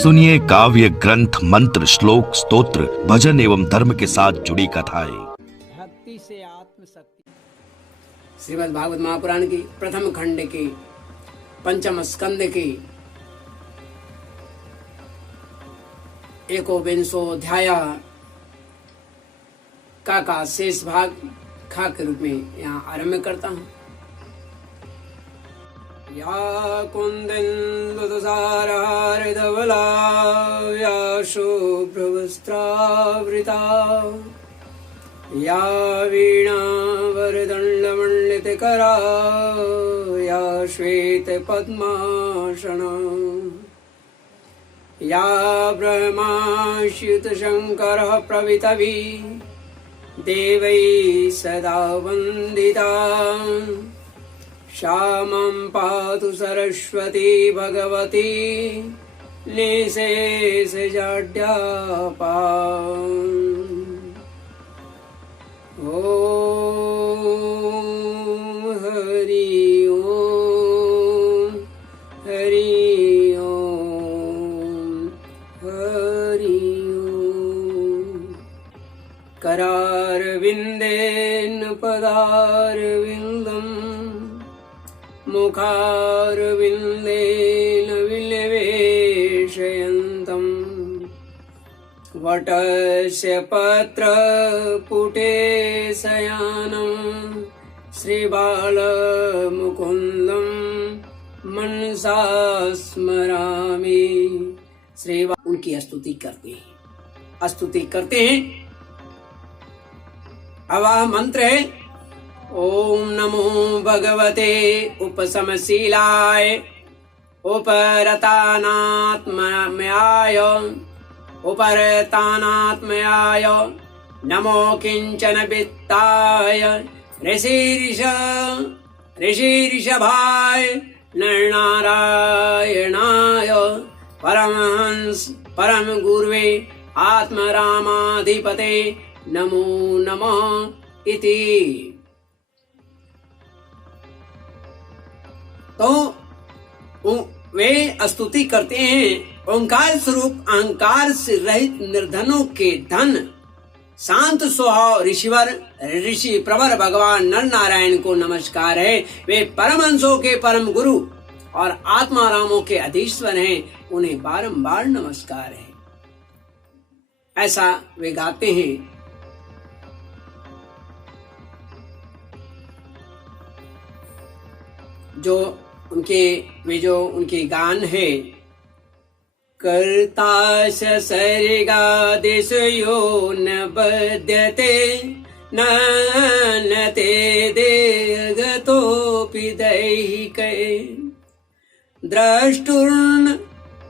सुनिए काव्य ग्रंथ, मंत्र, श्लोक, स्तोत्र, भजन एवं धर्म के साथ जुड़ी कथाएं। भक्ति से आत्मशक्ति। श्रीमद् भागवत महापुराण की प्रथम खंड की पंचम स्कंद की एकोविंशो अध्याय का शेष भाग खा के रूप में यहाँ आरंभ करता हूँ। या कुन्देन्दुतुषारहारधवला या शुभ्रवस्त्रावृता या वीणावरदण्डमण्डितकरा या श्वेतपद्मासना या ब्रह्माच्युतशङ्करः प्रभृतिभिः देवैः सदा वन्दिता श्यामं पातु सरस्वती भगवती निशेषजाड्यापा। ॐ हरि ओम हरि ओम हरि ओम। करारविन्देन पदारविन्दम् मुखारविन्देन विनिवेशयन्तम् वटस्य पत्रपुटे शयानं श्रीबालमुकुन्दं मनसा स्मरामि। उनकी स्तुति करते हैं। अब मंत्र है ओम नमो भगवते उपशमशीलाय उपरतानात्मयाय नमो किंचन वित्ताय ऋषिऋषभाय नरनारायणाय परमहंस परम गुरुवे आत्मरामाधिपते नमो नमः इति। तो वे स्तुति करते हैं ओंकार स्वरूप अहंकार से रहित निर्धनों के धन शांत स्वभाव ऋषि प्रवर भगवान नर नारायण को नमस्कार है। वे परमहंसों के परम गुरु और आत्मारामों के अधीश्वर हैं, उन्हें बारंबार नमस्कार है। ऐसा वे गाते हैं। जो उनके गान है कर्ता सरिगादिशयो न बध्यते नते देहगतोऽपि दैहिके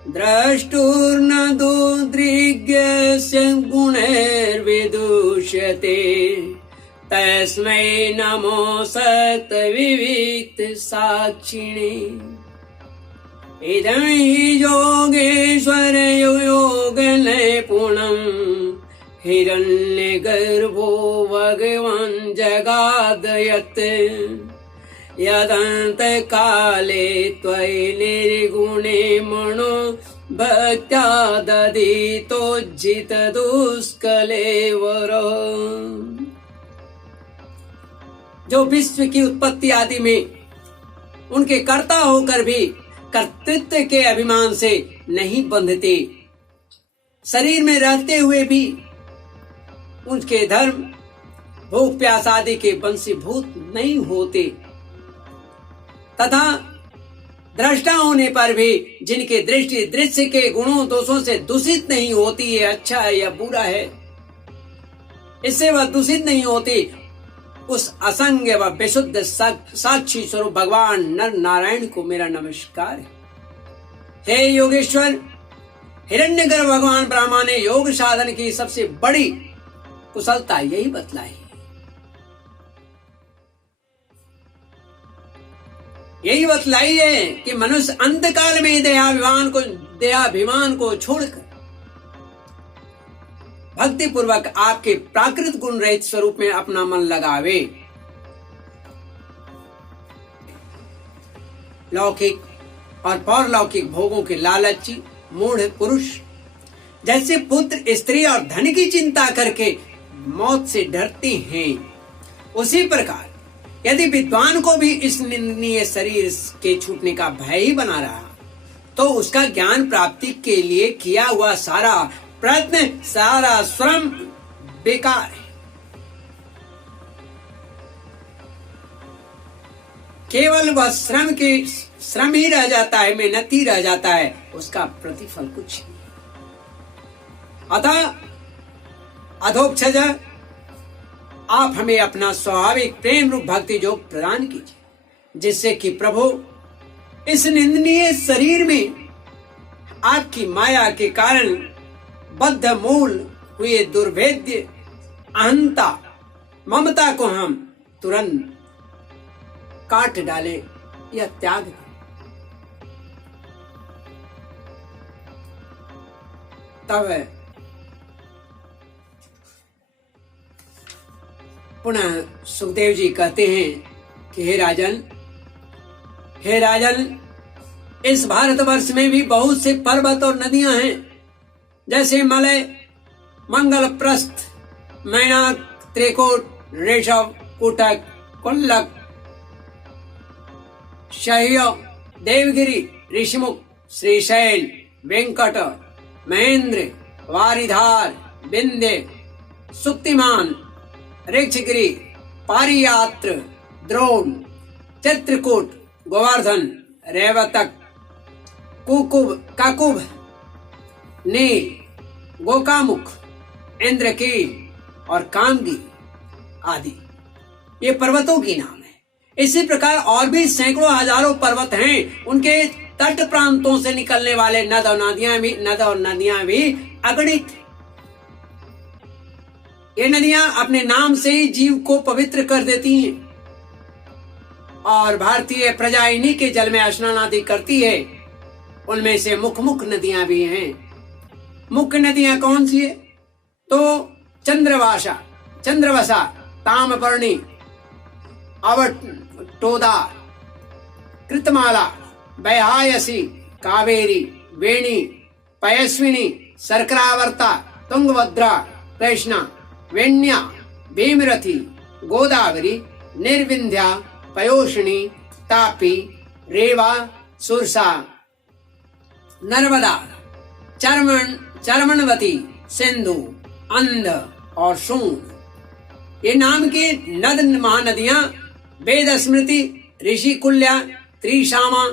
द्रष्टुर्न दुर्दृग्यस्य गुणैर्विदुष्यते तस्मै नमो सत्विविक्त साक्षिणे इदं हि योगेश्वर योगनिपुणं हिरण्यगर्भो भगवान् जगादयत् यदन्तकाले त्वयि निर्गुणे मनो भक्त्या दधितोज्झितदुष्कलेवरो। जो विश्व की उत्पत्ति आदि में उनके कर्ता होकर भी कर्तृत्व के अभिमान से नहीं बंधते, शरीर में रहते हुए भी उनके धर्म भूख प्यास आदि के वंशीभूत नहीं होते, तथा दृष्टा होने पर भी जिनकी दृष्टि दृश्य के गुणों दोषों से दूषित नहीं होती है, अच्छा है या बुरा है, इससे वह दूषित नहीं होती, उस असंग व विशुद्ध साक्षी स्वरूप भगवान नर नारायण को मेरा नमस्कार है। हे योगेश्वर, हिरण्यगर्भ भगवान ब्रह्मा ने योग साधन की सबसे बड़ी कुशलता यही बतलाई। यही बतलाई है कि मनुष्य अंतकाल में देहाभिमान को छोड़कर भक्ति पूर्वक आपके प्राकृत गुण रहित स्वरूप में अपना मन लगावे। लौकिक और पारलौकिक भोगों के लालची मूढ़ पुरुष जैसे पुत्र, स्त्री और धन की चिंता करके मौत से डरते हैं, उसी प्रकार यदि विद्वान को भी इस निंदनीय शरीर के छूटने का भय ही बना रहा तो उसका ज्ञान प्राप्ति के लिए किया हुआ सारा प्रयत्न, सारा श्रम बेकार है। केवल वह श्रम ही रह जाता है, मेहनत ही रह जाता है, उसका प्रतिफल कुछ नहीं। अतः अधोक्षज, आप हमें अपना स्वाभाविक प्रेम रूप भक्ति योग प्रदान कीजिए, जिससे कि प्रभु इस निंदनीय शरीर में आपकी माया के कारण बद्ध मूल हुए दुर्भेद्य अहंता ममता को हम तुरंत काट डाले या त्याग दें। तब पुनः सुखदेव जी कहते हैं कि हे राजन, इस भारतवर्ष में भी बहुत से पर्वत और नदियां हैं, जैसे मलय, मंगल प्रस्थ, मैनाक, त्रिकूट, ऋषभ, कुटक, कुल्लक, शह्य, देवगिरी, ऋषिमुख, श्रीशैल, वेंकट, महेंद्र, वारिधार, विंध्य, सुक्तिमान, ऋक्षगिरी, पारियात्र, द्रोण, चित्रकूट, गोवर्धन, रेवतक, काकुब, नील, गोकामुख, इंद्रकील और कामगी आदि ये पर्वतों के नाम है। इसी प्रकार और भी सैकड़ों हजारों पर्वत हैं। उनके तट प्रांतों से निकलने वाले नद और नदियां भी अगणित। ये नदियां अपने नाम से ही जीव को पवित्र कर देती हैं और भारतीय प्रजा इन्हीं के जल में स्नान आदि करती है। उनमें से मुख नदियां भी हैं। मुख्य नदियां कौन सी है? तो चंद्रवसा, तामपर्णी, अवटोदा, कृतमाला, वैहायसी, कावेरी, वेणी, पयस्विनी, सर्करावर्ता, तुंगभद्रा, कृष्णा, वेण्या, भीमरथी, गोदावरी, निर्विंध्या, पयोषणी, तापी, रेवा, सुरसा, नर्मदा, चरमणवती, सिंधु, अंध और सून ये नाम के नद महानदियां वेद स्मृति, ऋषि कुल्या, त्रिशामा,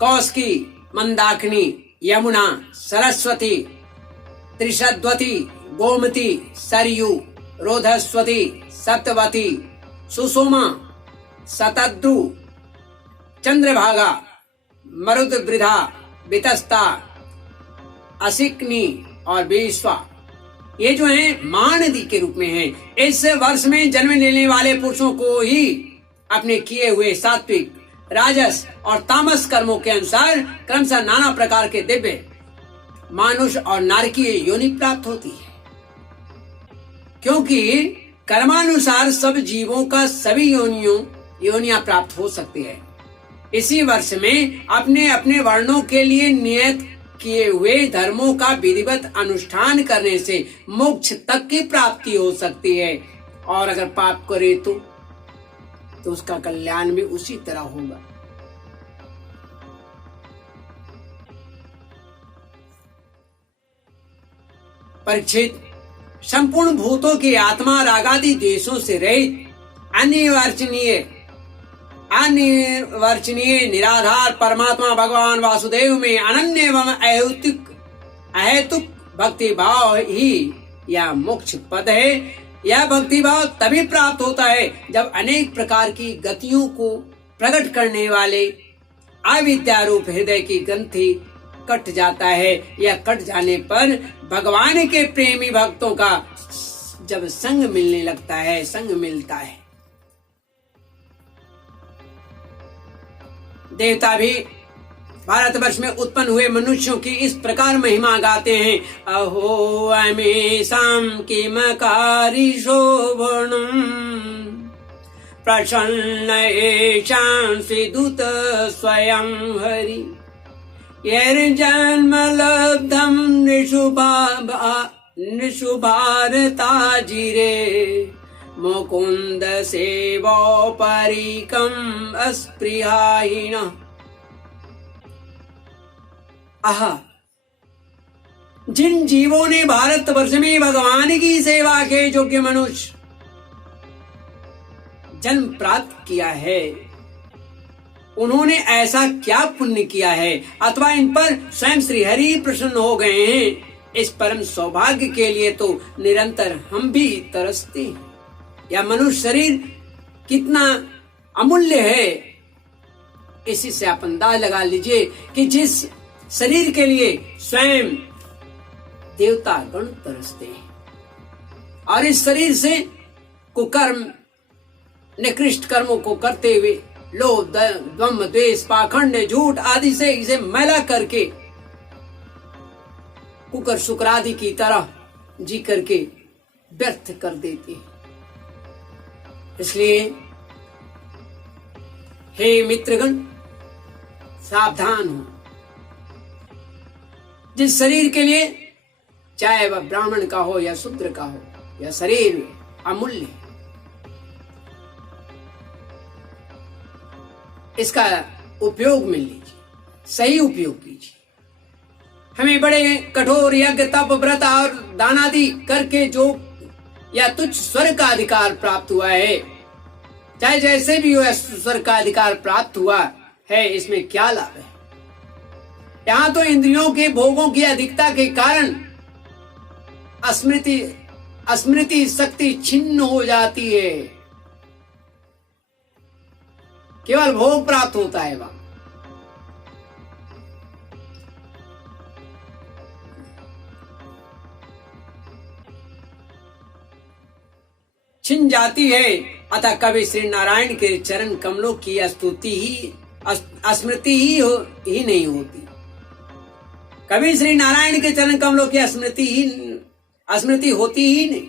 कौस्की, मंदाकिनी, यमुना, सरस्वती, त्रिशद्वती, गोमती, सरयू, रोधस्वती, सप्तवती, सुषमा, शतद्रु, चंद्रभागा, मरुदवृधा, वितस्ता, असिकनी और विश्वा ये जो है महानदी के रूप में है। इस वर्ष में जन्म लेने वाले पुरुषों को ही अपने किए हुए सात्विक, राजस और तामस कर्मों के अनुसार क्रमशः नाना प्रकार के दिव्य मानुष और नारकीय योनि प्राप्त होती है, क्योंकि कर्मानुसार सब जीवों का सभी योनियां प्राप्त हो सकती है। इसी वर्ष में अपने अपने वर्णों के लिए नियत किए हुए धर्मों का विधिवत अनुष्ठान करने से मोक्ष तक की प्राप्ति हो सकती है, और अगर पाप करे तो उसका कल्याण भी उसी तरह होगा। परीक्षित, संपूर्ण भूतों की आत्मा रागादि द्वेषों से रहित, अनिर्वचनीय निराधार परमात्मा भगवान वासुदेव में अनन्य एवं अहेतुक भक्ति भाव ही यह मोक्ष पद है। यह भक्ति भाव तभी प्राप्त होता है जब अनेक प्रकार की गतियों को प्रकट करने वाले अविद्या रूप हृदय की ग्रंथि कट जाता है। यह कट जाने पर भगवान के प्रेमी भक्तों का जब संग मिलने लगता है, संग मिलता है। देवता भी भारतवर्ष में उत्पन्न हुए मनुष्यों की इस प्रकार महिमा गाते हैं। अहो अमेशाम किमकारी शोभनम प्रसन्न एषांसि दूत स्वयं हरि यैर्जन्म लब्धं नृषुभारताजिरे मुकुन्द सेवोपरीकम् अस्पृहायिनः। आहा, जिन जीवों ने भारतवर्ष में भगवान की सेवा के योग्य मनुष्य जन्म प्राप्त किया है, उन्होंने ऐसा क्या पुण्य किया है अथवा इन पर स्वयं श्री हरि प्रसन्न हो गए हैं, इस परम सौभाग्य के लिए तो निरंतर हम भी तरसते हैं। यह मनुष्य शरीर कितना अमूल्य है, इसी से आप अंदाज लगा लीजिए कि जिस शरीर के लिए स्वयं देवता गण तरसते हैं और इस शरीर से कुकर्म निकृष्ट कर्मों को करते हुए लोभ द्वंद्व द्वेष पाखंड झूठ आदि से इसे मैला करके कुकर शुक्रादि की तरह जी करके व्यर्थ कर देते हैं। इसलिए हे मित्रगण, सावधान हो। जिस शरीर के लिए, चाहे वह ब्राह्मण का हो या शूद्र का हो, यह शरीर अमूल्य है। इसका उपयोग में लीजिए, सही उपयोग कीजिए। हमें बड़े कठोर यज्ञ तप व्रत और दान आदि करके जो या तुच्छ स्वर्ग का अधिकार प्राप्त हुआ है, चाहे जैसे भी हो स्वर्ग का अधिकार प्राप्त हुआ है, इसमें क्या लाभ है? यहाँ तो इंद्रियों के भोगों की अधिकता के कारण स्मृति शक्ति छिन्न हो जाती है, केवल भोग प्राप्त होता है वहां। छिन जाती है। अतः कभी श्री नारायण के चरण कमलों की स्तुति ही स्मृति ही नहीं होती। कभी श्री नारायण के चरण कमलों की स्मृति होती ही नहीं।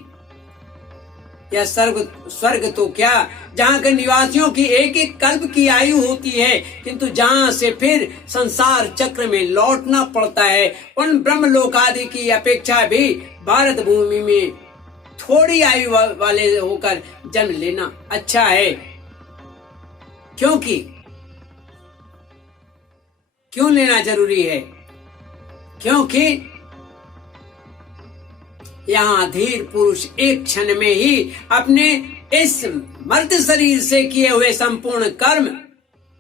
यह स्वर्ग तो क्या, जहाँ के निवासियों की एक एक कल्प की आयु होती है, किंतु जहाँ से फिर संसार चक्र में लौटना पड़ता है, उन ब्रह्मलोक आदि की अपेक्षा भी भारत भूमि में थोड़ी आयु वाले होकर जन्म लेना अच्छा है। क्यों लेना जरूरी है? क्योंकि यहाँ धीर पुरुष एक क्षण में ही अपने इस मर्त शरीर से किए हुए संपूर्ण कर्म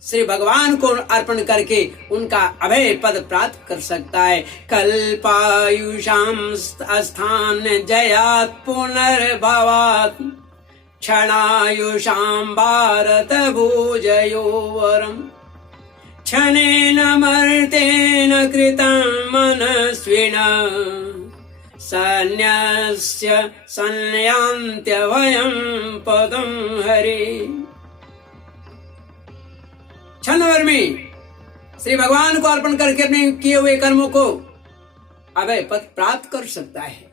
श्री भगवान को अर्पण करके उनका अभय पद प्राप्त कर सकता है। कल्पायुषाम स्थान जयात पुनर्भवात क्षणायुषाम भारत भुजयो वरम क्षणेन मर्तेन कृतं मनस्विना सन्न्यस्य संयान्त्यभयं पदं हरे। क्षण भर में श्री भगवान को अर्पण करके अपने किए हुए कर्मों को अभय पद प्राप्त कर सकता है।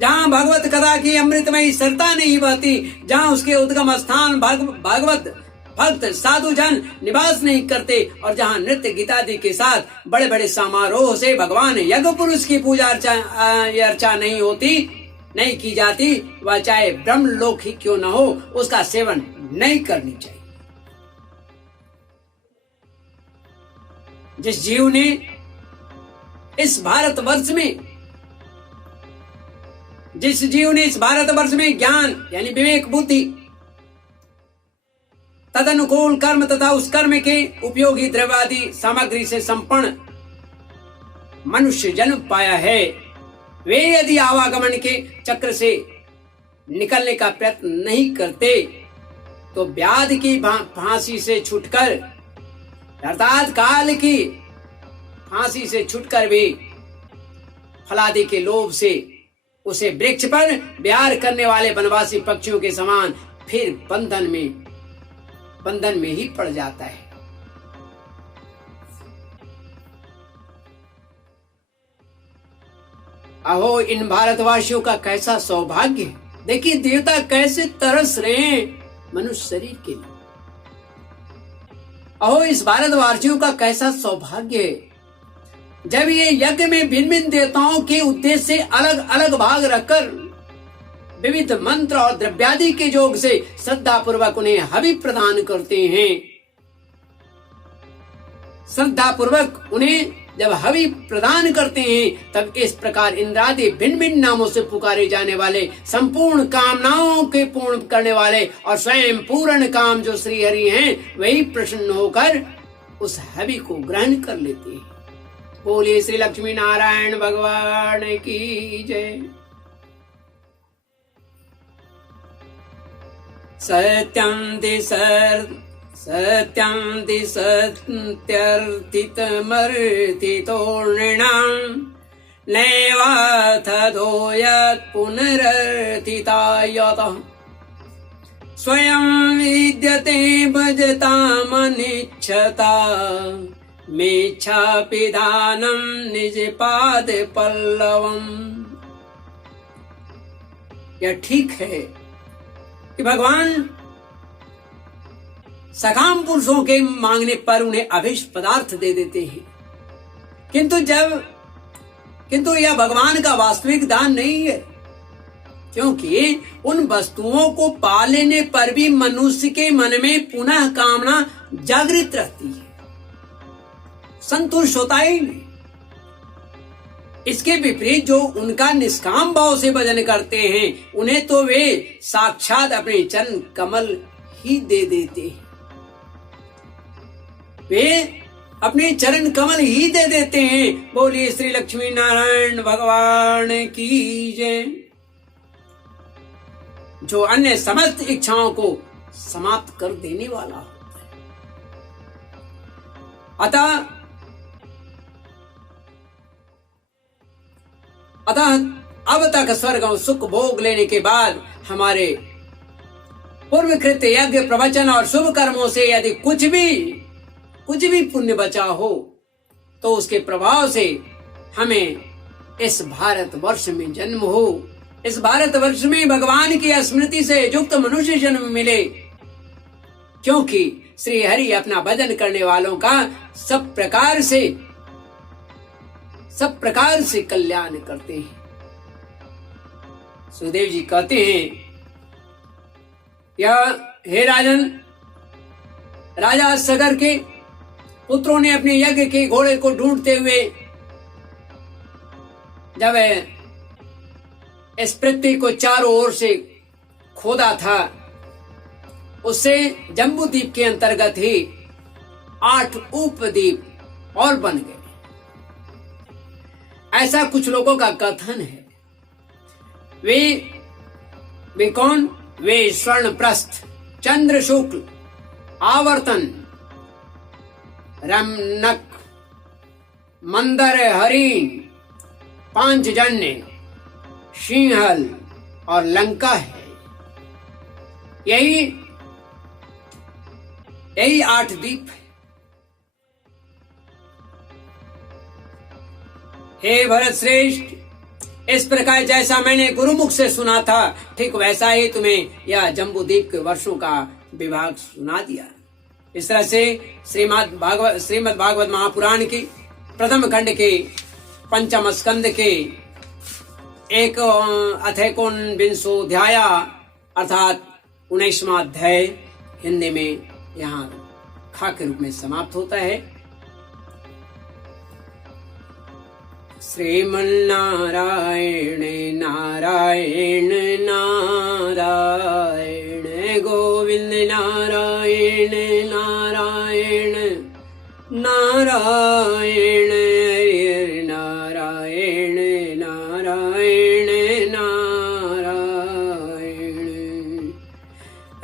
जहाँ भगवत कथा की अमृतमयी सरता नहीं बहती, जहाँ उसके उद्गम स्थान भागवत भक्त साधु जन निवास नहीं करते, और जहाँ नृत्य गीतादि के साथ बड़े बड़े समारोह से भगवान यज्ञ पुरुष की पूजा अर्चा नहीं की जाती, वह चाहे ब्रह्मलोक ही क्यों न हो, उसका सेवन नहीं करनी चाहिए। जिस जीव ने इस भारतवर्ष में ज्ञान यानी विवेक बुद्धि तदनुकूल कर्म तथा उस कर्म के उपयोगी द्रव्यादि सामग्री से संपन्न मनुष्य जन्म पाया है, वे यदि आवागमन के चक्र से निकलने का प्रयत्न नहीं करते तो व्याधि की फांसी से छूटकर अर्थात काल की फांसी से छूटकर भी फलादि के लोभ से उसे वृक्ष पर विहार करने वाले वनवासी पक्षियों के समान फिर बंधन में ही पड़ जाता है। अहो, इन भारतवासियों का कैसा सौभाग्य है। देखिए देवता कैसे तरस रहे हैं मनुष्य शरीर के लिए। अहो, इस भारतवासियों का कैसा सौभाग्य है जब ये यज्ञ में भिन्न भिन्न देवताओं के उद्देश्य से अलग अलग भाग रखकर विविध मंत्र और द्रव्यादि के योग से श्रद्धा पूर्वक उन्हें हवि प्रदान करते हैं। श्रद्धा पूर्वक उन्हें जब हवि प्रदान करते हैं तब इस प्रकार इंद्रादि भिन्न भिन्न नामों से पुकारे जाने वाले, संपूर्ण कामनाओं के पूर्ण करने वाले और स्वयं पूर्ण काम जो श्री हरि हैं, वही प्रसन्न होकर उस हवि को ग्रहण कर लेते हैं। बोलिए श्री लक्ष्मी नारायण भगवान की जय। सत्यं दिसत्यर्थितमर्थितोर्णिणां नैवाथ दोयत् पुनरर्थितायतः स्वयं विद्यते भजतामनिच्छता मेच्छापिदानं निजपाद पल्लवम्। यह ठीक है कि भगवान सकाम पुरुषों के मांगने पर उन्हें अभिष्ट पदार्थ दे देते हैं, किंतु यह भगवान का वास्तविक दान नहीं है, क्योंकि उन वस्तुओं को पा लेने पर भी मनुष्य के मन में पुनः कामना जागृत रहती है, संतुष्ट होता ही नहीं। इसके विपरीत जो उनका निष्काम भाव से भजन करते हैं, उन्हें तो वे साक्षात अपने चरण कमल ही दे देते हैं। वे अपने चरण कमल ही दे देते हैं। बोलिए श्री लक्ष्मी नारायण भगवान की जय। जो अन्य समस्त इच्छाओं को समाप्त कर देने वाला होता है। अतः अब तक स्वर्ग और सुख भोग लेने के बाद हमारे पूर्वकृत यज्ञ, प्रवचन और शुभ कर्मों से यदि कुछ भी पुण्य बचा हो तो उसके प्रभाव से हमें इस भारत वर्ष में जन्म हो, इस भारत वर्ष में भगवान की स्मृति से युक्त मनुष्य जन्म मिले, क्योंकि श्री हरि अपना भजन करने वालों का सब प्रकार से कल्याण करते हैं। सुखदेव जी कहते हैं, यह हे राजन, राजा सगर के पुत्रों ने अपने यज्ञ के घोड़े को ढूंढते हुए जब इस पृथ्वी को चारों ओर से खोदा था, उससे जम्बूद्वीप के अंतर्गत ही 8 उपद्वीप और बन गए, ऐसा कुछ लोगों का कथन है। वे कौन? वे स्वर्णप्रस्थ, चंद्र शुक्ल, आवर्तन, रमनक, मंदर, हरिण, पांचजन्य, सिंहल और लंका है। यही 8 द्वीप है। हे भरत श्रेष्ठ, इस प्रकार जैसा मैंने गुरुमुख से सुना था, ठीक वैसा ही तुम्हें यह जम्बूद्वीप के वर्षों का विभाग सुना दिया। इस तरह से श्रीमद् भागवत महापुराण की प्रथम खंड के 5म स्कंद के 19 अध्याय अर्थात 19वां अध्याय हिंदी में यहाँ खा के रूप में समाप्त होता है। श्रीमन्नारायण नारायण नारायण गोविंद नारायण नारायण नारायण हरि नारायण नारायण नारायण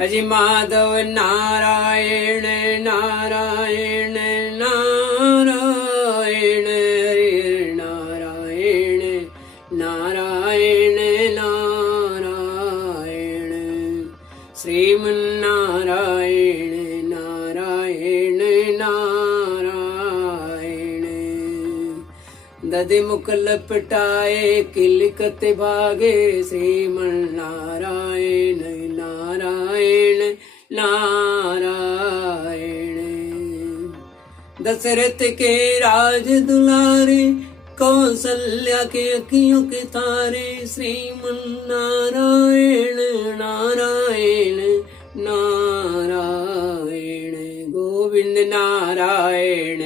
अजय माधव नारायण नारायण नारायण नारायण नारायण श्रीमन्नारायण नारायण नारायण दधि मुख लपटाए किलकत भागे श्रीमन्नारायण नारायण दशरथ के राज दुलारे, कौशल्या के अखियों के तारे, श्रीमन नारायण नारायण नारायण, गोविंद नारायण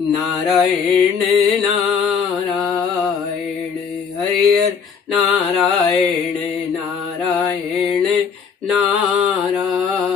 नारायण नारायण, हरि हर नारायण नारायण नारायण।